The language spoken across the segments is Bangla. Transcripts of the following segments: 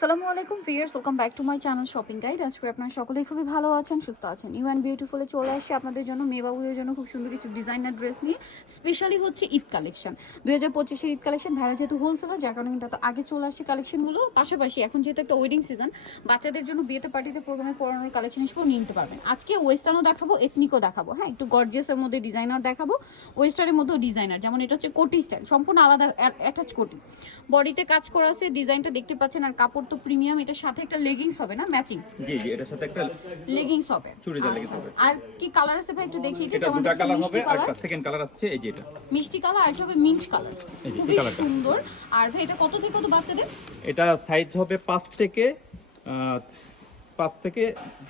আসসালামু আলাইকুম viewers welcome back to my channel shopping guide. আজকে আপনারা সকলেই খুবই ভালো আছেন, সুস্থ আছেন। ইউ অ্যান্ড বিউটিফুলে চলে আসে আপনাদের জন্য, মেয়ে বাবুদের জন্য খুব সুন্দর কিছু ডিজাইনার ড্রেস নিয়ে, স্পেশালি হচ্ছে ঈদ কালেকশন। দু হাজার পঁচিশের ঈদ কালেকশন, ভাইরা যেহেতু হোলসেলার যার কারণে কিন্তু আগে চলে আসছে কালেকশনগুলো। পাশাপাশি এখন যেহেতু একটা ওয়েডিং সিজন বাচ্চাদের জন্য বিয়েতে পার্টিতে প্রোগ্রামে পড়ানোর কালেকশন হিসেবেও নিয়ে নিতে পারবেন। আজকে ওয়েস্টার্নও দেখাবো এথনিকও দেখাবো। হ্যাঁ একটু গর্জিয়াসের মধ্যে ডিজাইনার দেখাবো ওয়েস্টার্নের মধ্যেও ডিজাইনার যেমন এটা হচ্ছে কোটি স্টাইল সম্পূর্ণ আলাদা অ্যাটাচ কোটি। বডিতে কাজ করা আছে ডিজাইনটা দেখতে পাচ্ছেন, আর কাপড় তো প্রিমিয়াম এটার সাথে একটা লেগিংস হবে না? ম্যাচিং জি জি এটার সাথে একটা লেগিংস হবে। চুড়িদার লেগিংস leggings হবে। আর কি কালার আছে ভাই একটু দেখিয়ে দিই? যেমন দুটা কালার হবে মিষ্টি আর একটা সেকেন্ড কালার আছে এই যে এটা। মিষ্টি কালার আর হবে মিন্ট কালার খুব খুবই সুন্দর। আর ভাই এটা কত থেকে কত বাচ্চাদের? এটা সাইজ হবে 5 থেকে পাঁচ থেকে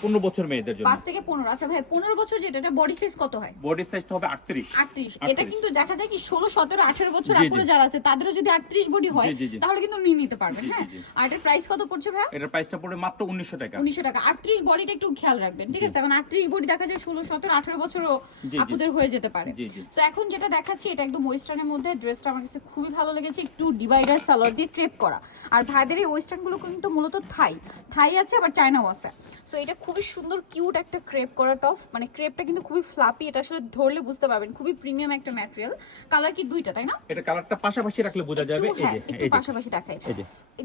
পনেরো বছর মেয়েদের জন্য। পাঁচ থেকে পনেরো। আচ্ছা ভাই পনেরো বছর যেটা এটা বডি সাইজ কত হয়? বডি সাইজটা হবে আটত্রিশ। আটত্রিশ। এটা কিন্তু দেখা যায় কি ষোলো সতেরো আঠেরো বছর জি। যারা আছে তাদেরও যদি আটত্রিশ বডি হয়। তাহলে কিন্তু নিয়ে নিতে পারবেন হ্যাঁ? আর এটার প্রাইস কত পড়ছে ভাই এটার প্রাইসটা পড়বে মাত্র উনিশশো টাকা। উনিশশো টাকা। আটত্রিশ বডিটা একটু খেয়াল রাখবেন ঠিক আছে? এখন আটত্রিশ বডি দেখা যায় ষোলো সতেরো আঠারো বছরও আপুদের হয়ে যেতে পারে। তো এখন যেটা দেখাচ্ছি এটা একদম ওয়েস্টার্নের মধ্যে। ড্রেসটা আমার কাছে খুবই ভালো লেগেছে একটু ডিভাইডার সালোয়ার দিয়ে ক্রেপ করা। আর ভাইদের এই ওয়েস্টার্নগুলো কিন্তু মূলত থাই থাই আছে আবার চায়নাও আছে সো এটা খুবই সুন্দর কিউট একটা ক্রেপ করা টপ মানে ক্রেপটা কিন্তু খুবই ফ্লাপি এটা আসলে ধরলে বুঝতে পারবেন খুবই প্রিমিয়াম একটা ম্যাটেরিয়াল কালার কি দুইটা তাই না? এটা কালারটা পাশাপাশি রাখলে বোঝা যাবে এই হ্যাঁ যে একটু এই যে। পাশাপাশি দেখাই। এই যে।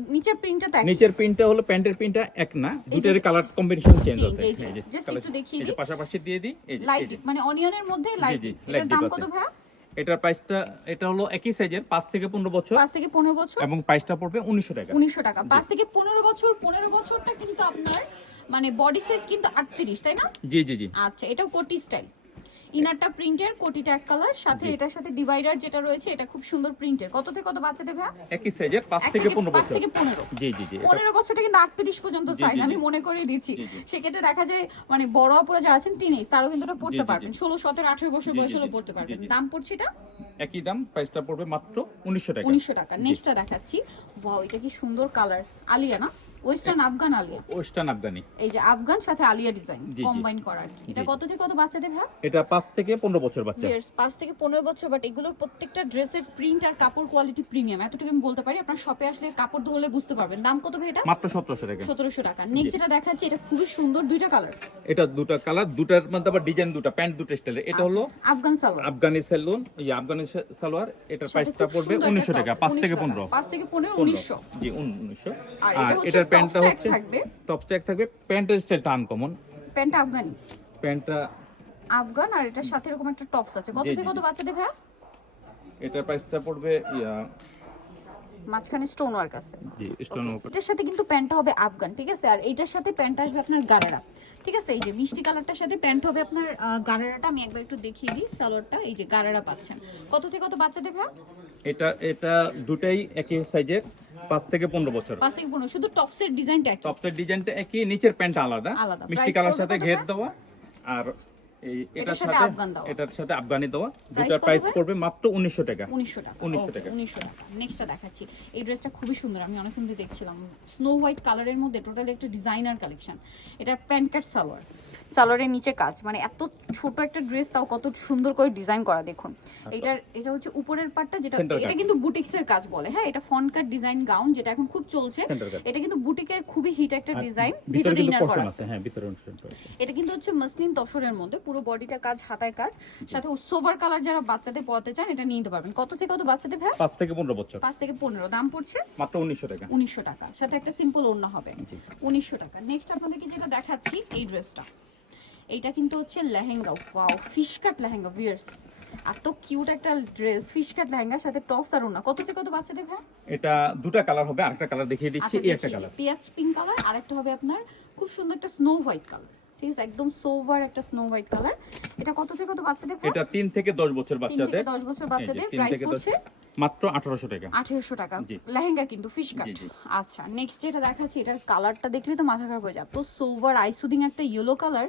নিচের প্রিন্টটা দেখ নিচের প্রিন্টটা হলো প্যান্টের প্রিন্টটা এক না দুটোর কালার কম্বিনেশন চেঞ্জ আছে। জি। এই যে colour- একটু দেখিয়ে দিই। পাশাপাশি দিয়ে দিই এই যে লাইট মানে অনিয়নের মধ্যে লাইট জি, এটার দাম কত আছে। এটার প্রাইসটা এটা হলো একই সাইজের পাঁচ থেকে পনেরো বছর। পাঁচ থেকে পনেরো বছর। এবং প্রাইসটা পড়বে উনিশশো টাকা। উনিশশো টাকা। পাঁচ থেকে পনেরো বছর পনেরো বছরটা কিন্তু আপনার মানে বডি সাইজ কিন্তু আটত্রিশ তাই না? জি জি জি। আচ্ছা এটাও কোটি স্টাইল ইনারটা প্রিন্টের কোটিটা এক কালার সাথে এটার সাথে ডিভাইডার যেটা রয়েছে এটা খুব সুন্দর প্রিন্টের কত থেকে কত বাচ্চাদের ভাইয়া? একই সাইজের পাঁচ এক থেকে পনেরো পাঁচ বছর। থেকে পনেরো। জি জি জি এটা- পনেরো বছরটা কিন্তু আটত্রিশ পর্যন্ত সাইজ আমি মনে করে দিচ্ছি। সেক্ষেত্রে দেখা যায় মানে বড় অপরা যারা আছেন টিনেজ তারাও কিন্তু এটা পড়তে পারবেন জি। ষোলো সতেরো আঠেরো বছর জি, জি, বয়স হলে পড়তে পারবেন। দাম পড়ছে এটা? একই দাম প্রাইসটা পড়বে মাত্র উনিশশো টাকা। উনিশশো টাকা। নেক্সটটা দেখাচ্ছি। ওয়াও এটা কি সুন্দর কালার আলিয়া না? Western Afghan Alia western Afghani. এই যে আফগান সাথে আলিয়া ডিজাইন। কম্বাইন করা আর কি। এটা কত থেকে কত বাচ্চাদের ভাই? এটা পাঁচ থেকে পনেরো বছর বাচ্চা। ইয়ার্স পাঁচ থেকে পনেরো বছর বাট এগুলোর প্রত্যেকটা ড্রেসের প্রিন্ট আর কাপড় কোয়ালিটি প্রিমিয়াম এতটুকু আমি বলতে পারি আপনার শপে আসলে কাপড় ধরলে বুঝতে পারবেন। দাম কত ভাই এটা? মাত্র সতেরোশো টাকা। সতেরোশো টাকা। নেক্সট যেটা দেখাচ্ছি এটা খুবই সুন্দর দুইটা কালার এটা দুটা কালার দুটার মধ্যে আবার ডিজাইন দুটা প্যান্ট দুটো স্টাইলের এটা হলো আফগান সালোয়ার। আফগানি সেলুন এই আফগানি সালোয়ার। এটার প্রাইসটা পড়বে সুন্দর একটা উনিশশো টাকা tops, পাঁচ থেকে টাকা। পনেরো। পাঁচ থেকে পনেরো পনেরো। উনিশশো। জি উন- উনিশশো। আর এটা প্যান্টটা হচ্ছে থাকবে। টপ স্ট্যাক থাকবে। প্যান্টের স্টাইলটা আনকমন প্যান্টটা আফগানি। প্যান্টটা আফগান আর এটার সাথে এরকম একটা টপস আছে। কত থেকে কত। বাচ্চাদের ভাইয়া? এটার প্রাইসটা পড়বে ইয়া মাঝখানে স্টোন ওয়ার্ক আছে। জি স্টোন ওয়ার্ক এটার সাথে কিন্তু প্যান্টটা হবে আফগান ঠিক আছে? আর এইটার সাথে প্যান্ট আসবে আপনার গাড়েরা ঠিক আছে? এই যে মিষ্টি কালারটার সাথে প্যান্ট হবে আপনার আহ, গাড়েরাটা আমি একবার একটু দেখিয়ে দিই। সালোয়ারটা এই যে গাড়েরা পাচ্ছেন। কত থেকে কত বাচ্চাদের ভাই এটা এটা দুটাই একই সাইজের পাঁচ থেকে পনেরো বছর পাঁচ থেকে পনেরো শুধু টপসের ডিজাইনটা একই। টপসের ডিজাইনটা একই নিচের প্যান্টটা আলাদা। আলাদা। মিষ্টি কালার সাথে ঘের দেওয়া আর এটার সাথে আফগান দেওয়া। এটার সাথে আফগানি দেওয়া। দুটার প্রাইস? পড়বে মাত্র উনিশশো টাকা। উনিশশো টাকা। 1900 টাকা। 1900 টাকা। নেক্সটটা দেখাচ্ছি। এই ড্রেসটা খুবই সুন্দর। আমি অনেকক্ষণ ধরে দেখছিলাম। স্নো হোয়াইট কালারের মধ্যে টোটালি একটা ডিজাইনার কালেকশন এটা প্যান্ট কাট সালোয়ার। সালোয়ারের নিচে কাজ। মানে এত ছোট একটা ড্রেস তাও কত সুন্দর করে ডিজাইন করা দেখুন। এটার এটা হচ্ছে উপরের পার্টটা যেটা এটা কিন্তু বুটিক্সের কাজ বলে। হ্যাঁ এটা ফন কাট ডিজাইন গাউন যেটা এখন খুব চলছে। এটা কিন্তু বুটিকের খুবই হিট একটা ডিজাইন ভিতরে ইনার করা আছে। হ্যাঁ ভিতরে এটা কিন্তু হচ্ছে মসলিন তসরের মধ্যে। পুরো বডিটা কাজ হাতায় কাজ। সাথে সোভার কালার যারা বাচ্চাদের পড়াতে চান এটা নিয়ে নিতে পারবেন। কত থেকে কত বাচ্চাদের ভাই? পাঁচ থেকে পনেরো বছর। পাঁচ থেকে পনেরো। দাম পড়ছে? মাত্র উনিশশো টাকা। উনিশশো টাকা। সাথে একটা সিম্পল ওড়না হবে। উনিশশো টাকা। নেক্সট আপনাদেরকে যেটা দেখাচ্ছি এই ড্রেসটা এইটা কিন্তু হচ্ছে lehenga. Wow fish cut lehenga viewers এত কিউট একটা ড্রেস ফিশ কাট লেহেঙ্গা সাথে টপস আর ওড়না। কত থেকে কত বাচ্চাদের ভাই? এটা দুটো কালার হবে আরেকটা কালার দেখিয়ে দিচ্ছি আচ্ছা এই একটা কালার। পেঁয়াজ পিঙ্ক কালার আর একটা হবে আপনার খুব সুন্দর একটা স্নো হোয়াইট কালার ঠিক আছে একদম সোভার একটা স্নো হোয়াইট কালার এটা কত থেকে কত বাচ্চাদের এটা তিন থেকে দশ বছর তিন থেকে বাচ্চাদের। দশ বছর বাচ্চাদের প্রাইস থেকে মাত্র আঠারোশো টাকা। লেহেঙ্গা কিন্তু ফিশ কাট। আচ্ছা নেক্সট যেটা দেখাচ্ছি এটার কালারটা দেখলে তো মাথা খারাপ হয়ে যায়। তো সোভার আইসুদিং একটা ইয়েলো কালার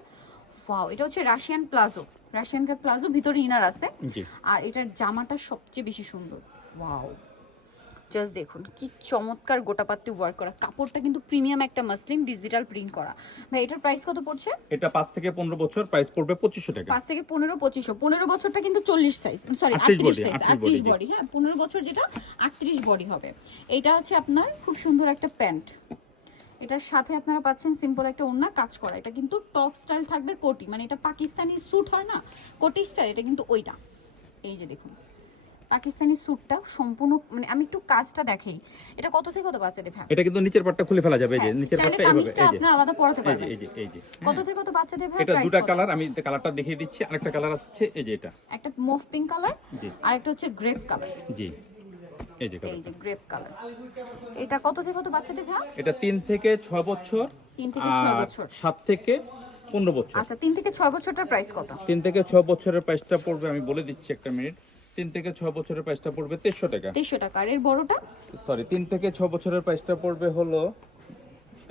ওয়াও এটা হচ্ছে Russian palazzo Russian cut palazzo ভিতরে ইনার আছে। আর এটার জামাটা সবচেয়ে বেশি সুন্দর। ওয়াও জাস্ট দেখুন কি চমৎকার গোটাপাত্তি ওয়ার্ক করা। কাপড়টা কিন্তু প্রিমিয়াম একটা মাসলিন ডিজিটাল প্রিন্ট করা। ভাই এটার প্রাইস কত পড়ছে? এটা পাঁচ থেকে পনেরো বছর প্রাইস পড়বে পঁচিশশো টাকা। পাঁচ থেকে পনেরো পঁচিশশো। পনেরো বছরটা কিন্তু চল্লিশ সাইজ সরি 38 আটত্রিশ সাইজ 38 আটত্রিশ বডি হ্যাঁ পনেরো বছর যেটা আটত্রিশ বডি হবে। এটা হচ্ছে আপনার খুব সুন্দর একটা প্যান্ট। এটার সাথে আপনারা পাচ্ছেন সিম্পল একটা ওড়না কাজ করা। এটা কিন্তু টপ স্টাইল থাকবে কোটি। মানে এটা পাকিস্তানি স্যুট হয় না? কোটি স্টাইল এটা কিন্তু ওইটা। এই যে দেখুন। পাকিস্তানি স্যুটটা সম্পূর্ণ মানে আমি একটু কাজটা দেখাই। এটা কত থেকে কত বাচ্চাদের ভ্যাপ এটা কিন্তু নিচের পাটটা খুলে ফেলা যাবে এই যে হ্যাঁ, নিচের পাটটা এইভাবে কামিজটা এই যে। আপনারা আলাদা পরাতে পারবেন। এই যে এই যে কত হ্যাঁ। থেকে কত বাচ্চাদের ভ্যাপ এটা দুটা কালার আমি কালারটা দেখিয়ে দিচ্ছি আরেকটা কালার আছে এই যে এটা। একটা মুভ পিঙ্ক কালার জি। আর একটা হচ্ছে গ্রেপ কালার জি। এই যে এই যে গ্রেপ কালার এটা কত থেকে কত বাচ্চাদের ভ্যাপ এটা তিন থেকে ছয় বছর তিন থেকে ছয় আর বছর। সাত থেকে পনেরো বছর। আচ্ছা তিন থেকে ছয় বছরটার প্রাইস কত? তিন থেকে ছয় বছরের প্রাইসটা পড়বে আমি বলে দিচ্ছি একটা মিনিট তিন থেকে ছয় বছরের প্রাইসটা পড়বে তেইশশো টাকা। তেইশশো টাকা। আর এর বড়টা? সরি তিন থেকে ছয় বছরের প্রাইসটা পড়বে হলো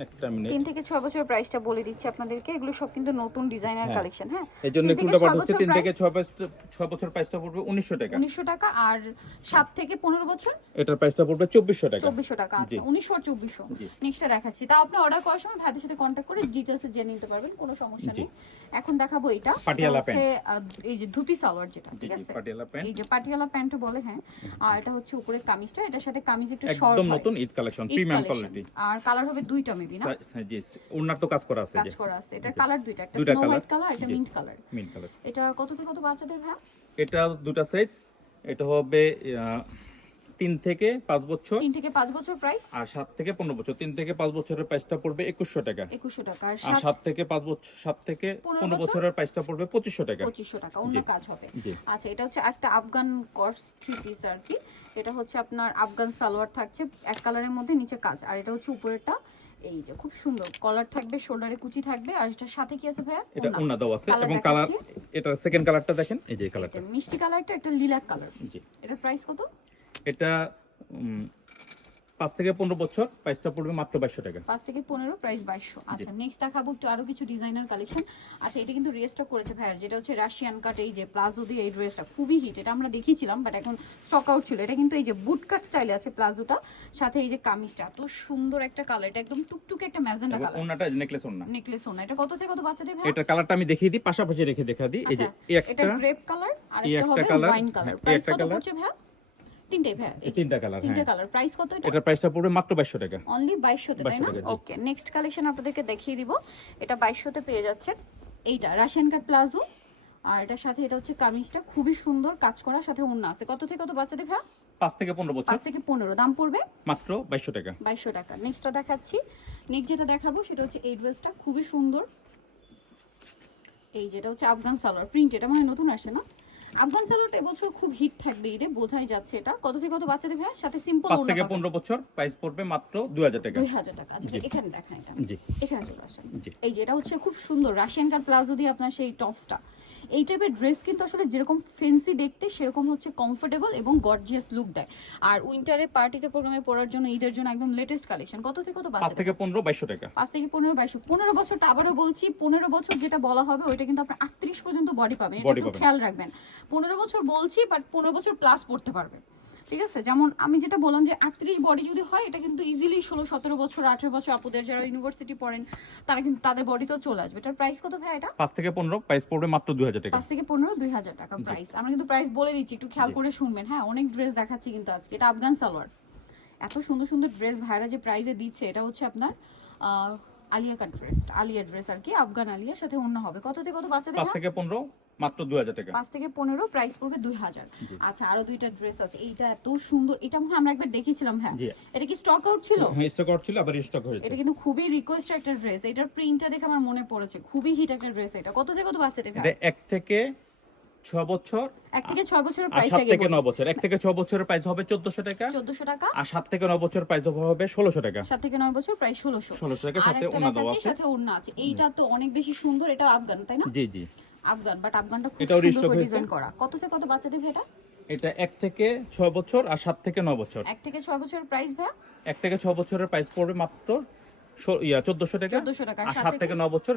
একটা মিনিট। তিন থেকে ছয় বছরের প্রাইসটা বলে দিচ্ছি আপনাদেরকে। এগুলো সব কিন্তু নতুন ডিজাইনার হ্যাঁ। কালেকশন হ্যাঁ? এই জন্য পাঠ হচ্ছে তিন থেকে ছয় বছর প্রাইসটা পড়বে উনিশশো টাকা। উনিশশো টাকা আর সাত থেকে পনেরো বছর? এটার প্রাইসটা পড়বে চব্বিশশো টাকা। চব্বিশশো টাকা আচ্ছা উনিশশো আর চব্বিশশো। জি। নেক্সটটা দেখাচ্ছি। তা আপনি অর্ডার করার সময় ভাইদের সাথে কন্ট্যাক্ট করে ডিটেলস জেনে নিতে পারবেন কোনো সমস্যা নেই। এখন দেখাবো এটা। পাটিয়ালা হচ্ছে এই যে ধুতি সালোয়ার যেটা ঠিক আছে? পাটিয়ালা প্যান্ট এই যে পাটিয়ালা প্যান্টও বলে হ্যাঁ? আর এটা হচ্ছে উপরে কামিজটা এটার সাথে কামিজ একটু শর্ট একদম নতুন ঈদ কালেকশন প্রিমিয়াম কোয়ালিটি আর কালার হবে দুইটা মেবি না? জি ওনার তো কাজ করা আছে কাজ করা আছে। এটার কালার দুইটা একটা স্নো হোয়াইট কালার এটা মিন্ট কালার। কালার। এটা কত থেকে কত বাচ্চাদের ভাই এটা দুটা সাইজ এটা হবে তিন থেকে পাঁচ বছর। তিন থেকে পাঁচ বছর প্রাইস আর সাত থেকে পনেরো বছর তিন থেকে পাঁচ বছরের প্রাইসটা পড়বে একুশশো টাকা। একুশশো টাকা। আর আর সাত সাত থেকে পাঁচ বছর সাত থেকে পনেরো পনেরো বছরের প্রাইসটা পড়বে পঁচিশশো টাকা। পঁচিশশো টাকা অন্য কাজ হবে। আচ্ছা এটা হচ্ছে একটা আফগান কর্স থ্রি পিস আর কি। এটা হচ্ছে আপনার আফগান সালোয়ার থাকছে এক কালারের মধ্যে নিচে কাজ। আর এটা হচ্ছে উপরেরটা এই যে খুব সুন্দর কলার থাকবে শোল্ডারে কুচি থাকবে আর এটা সাথে কি আছে ভাইয়া? এটা ওন্না দাও আছে এবং কালার এটা সেকেন্ড কালারটা দেখেন এই যে কালারটা মিষ্টি কালারটা একটা লিলাক কালার জি। এটার প্রাইস কত? এটা পাঁচ থেকে পনেরো বছর প্রাইসটা পড়বে মাত্র বাইশশো টাকা। পাঁচ থেকে পনেরো প্রাইস বাইশশো। আচ্ছা নেক্সট দেখাবো একটু আরও কিছু ডিজাইনার কালেকশন আচ্ছা এটা কিন্তু রিস্টক করেছে ভাইয়ার যেটা হচ্ছে রাশিয়ান কাট এই যে প্লাজো দিয়ে এই ড্রেসটা খুবই হিট এটা আমরা দেখিয়েছিলাম বাট এখন স্টক আউট ছিল। এটা কিন্তু এই যে বুট কাট স্টাইলে আছে প্লাজোটা সাথে এই যে কামিজটা। এত সুন্দর একটা কালার এটা একদম টুকটুকে একটা ম্যাজেন্ডা কালার ওনাটা নেকলেস ওনা নেকলেস ওনা এটা কত থেকে কত বাচ্চাদের ভাই এটা কালারটা আমি দেখিয়ে দিই পাশাপাশি রেখে দেখা দিই। এই যে আচ্ছা এটা একটা গ্রেপ কালার আর একটা হবে ওয়াইন কালার প্রাইস কত। পড়ছে ভাই ভাই। তিনটা কালার তিনটে কালার প্রাইস কত এটা? এটার প্রাইসটা পড়বে মাত্র বাইশশো টাকা। অনলি তাই না? ওকে নেক্সট কালেকশন আপনাদেরকে দেখিয়ে দিব। এটা বাইশশোতে পেয়ে যাচ্ছেন। এইটা রাশিয়ান কাট প্লাজো আর এটার সাথে এটা হচ্ছে কামিজটা। খুবই সুন্দর কাজ করার সাথে ওন্না আছে। কত থেকে কত বাচ্চাদের ভাই? পাঁচ থেকে পনেরো বছর। পাঁচ থেকে পনেরো। দাম পড়বে? মাত্র বাইশশো টাকা। বাইশশো টাকা। নেক্সটটা দেখাচ্ছি। নেক্সট যেটা দেখাবো সেটা হচ্ছে এই ড্রেসটা খুবই সুন্দর। এই যেটা হচ্ছে আফগান সালোয়ার। প্রিন্ট এটা মানে নতুন আসে না? আফগান সালোয়ারটা এবছর খুব হিট থাকবে এটা বোঝাই যাচ্ছে এটা। কত থেকে কত বাচ্চাদের ভাই সাথে সিম্পল পাঁচ থেকে পনেরো বছর প্রাইস পড়বে মাত্র দুই হাজার টাকা। দুই হাজার টাকা। আচ্ছা এখানে দেখান এটা। জি। এখানে চলে আসেন। এই যে এটা হচ্ছে খুব সুন্দর রাশিয়ান কার প্লাজো দিয়ে আপনার সেই টপসটা এই টাইপের ড্রেস কিন্তু আসলে যেরকম ফেন্সি দেখতে সেরকম হচ্ছে কমফোর্টেবল এবং গর্জিয়াস লুক দেয়। আর উইন্টারে পার্টিতে প্রোগ্রামে পরার জন্য ঈদের জন্য একদম লেটেস্ট কালেকশন কত থেকে কত বাচ্চা থেকে পনেরো বাইশশো টাকা। পাঁচ থেকে পনেরো বাইশো পনেরো বছরটা আবারও বলছি পনেরো বছর যেটা বলা হবে ওইটা কিন্তু আপনার আটত্রিশ পর্যন্ত বডি পাবেন। এটা একটু খেয়াল রাখবেন। পনেরো বছর বলছি বাট পনেরো বছর প্লাস পড়তে পারবে। ঠিক আছে? যেমন আমি যেটা বললাম যে আটত্রিশ বডি যদি হয় এটা কিন্তু ইজিলি ষোলো সতেরো বছর আঠেরো বছর আপুদের যারা ইউনিভার্সিটি পড়েন তারা কিন্তু তাদের বডি বডিতেও চলে আসবে। এটার প্রাইস কত ভাই এটা? পাঁচ থেকে পনেরো প্রাইস পড়বে মাত্র দুই হাজার টাকা। পাঁচ থেকে পনেরো দুই হাজার টাকা প্রাইস আমরা কিন্তু প্রাইস বলে দিচ্ছি একটু খেয়াল করে শুনবেন। হ্যাঁ অনেক ড্রেস দেখাচ্ছি কিন্তু আজকে। এটা আফগান সালোয়ার। এত সুন্দর সুন্দর ড্রেস ভাইরা যে প্রাইসে দিচ্ছে এটা হচ্ছে আপনার আহ, Alia cut dress Alia dress আর কি আফগান আলিয়ার সাথে অন্য হবে। কত থেকে কত বাচ্চাদের পাঁচ ভাই? থেকে পনেরো মাত্র দুই হাজার টাকা। পাঁচ থেকে পনেরো প্রাইস পড়বে দুই হাজার। আচ্ছা আরও দুইটা ড্রেস আছে। এইটা এত সুন্দর এটা মনে হয় আমরা একবার দেখেছিলাম হ্যাঁ। এটা কি স্টক আউট ছিল? হ্যাঁ স্টক আউট ছিল আবার স্টক হয়েছে। এটা কিন্তু খুবই রিকোয়েস্ট একটা ড্রেস এটার প্রিন্টটা দেখে আমার মনে পড়েছে। খুবই হিট একটা ড্রেস এটা। কত থেকে কত বাচ্চাদের? এটা এক থেকে ছ বছর এক থেকে ছয় বছরের প্রাইস সাত আগে থেকে ন বছর এক থেকে ছ বছরের প্রাইস হবে চোদ্দশো টাকা। চোদ্দশো টাকা। আর সাত থেকে ন বছর প্রাইস হবে ষোলোশো টাকা। সাত থেকে নয় বছর প্রায় ষোলোশো। 1600 টাকা, সাথে একটা দেওয়া আছে। সাথে ওড়না আছে। এইটা তো অনেক বেশি সুন্দর এটা আফগান তাই না? জি জি। আফগান বাট আফগানটা খুব সুন্দর করে ডিজাইন করা। কত থেকে কত বাচ্চাদের এটা? এটা এক থেকে ছ বছর আর সাত থেকে ন বছর। এক থেকে ছয় বছরের প্রাইস ভাই? থেকে ছ বছরের প্রাইস পড়বে মাত্র ইয়া চোদ্দশো টাকা? 1400 টাকা, আর আর সাত সাত থেকে বছর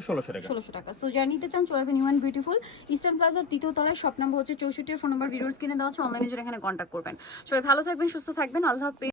টাকা। সো যারা নিতে চান চলে ইউএন বিউটিফুল ইস্টার্ন প্লাজার তৃতীয় তলায় শপ নম্বর হচ্ছে চৌষট্টির ফোন নাম্বার ভিডিওর দেওয়া আছে অনলাইনে জন্য এখানে কন্ট্যাক্ট করবেন। সবাই ভালো থাকবেন সুস্থ থাকবেন আল্লাহ হাফেজ।